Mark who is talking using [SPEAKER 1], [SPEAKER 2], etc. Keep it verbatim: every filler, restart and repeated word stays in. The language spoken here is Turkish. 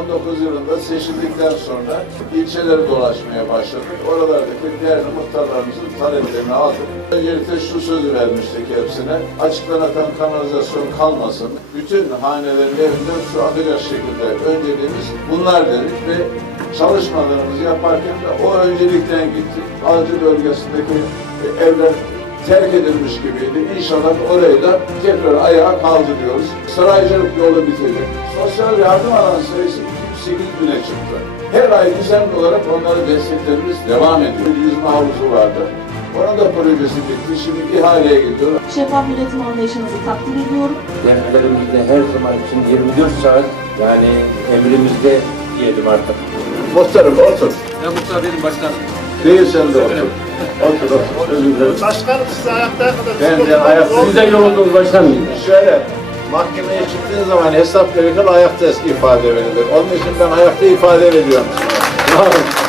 [SPEAKER 1] on dokuz yılında seçildikten sonra ilçeleri dolaşmaya başladık. Oralardaki değerli muhtarlarımızın taleplerini aldık. Öncelikle şu sözü vermiştik hepsine. Açıktan akan kanalizasyon kalmasın. Bütün hanelerin evinden su akacak şekilde önceliğimiz bunlar dedik ve çalışmalarımızı yaparken de o öncelikten gittik. Avcı bölgesindeki evler terk edilmiş gibiydi. İnşallah orayı da tekrar ayağa kaldırıyoruz. Saraycılık yolu bitecek. Sosyal yardım alan sayısı iki yüz sekiz bine çıktı. Her ay düzenli olarak onları desteklerimiz devam ediyor. Yüzme havuzu vardı. Onun da projesi bitti. Şimdi ihaleye gidiyor.
[SPEAKER 2] Şeffaf yönetim anlayışınızı takdir ediyorum.
[SPEAKER 3] Devletlerimizde her zaman için yirmi dört saat yani emrimizde diyelim artık.
[SPEAKER 1] Muhtarım otur.
[SPEAKER 3] Ya muhtar benim başkanım.
[SPEAKER 1] Değil sen de otur. Otur otur. Özür dilerim.
[SPEAKER 4] Başkanım siz ayakta kadar.
[SPEAKER 1] Ben de ayakta.
[SPEAKER 3] Siz de yoruldunuz başkanım.
[SPEAKER 1] Şöyle, mahkemeye çıktığın zaman hesap verirken ayakta ifade verilir. Onun için ben ayakta ifade veriyorum sana.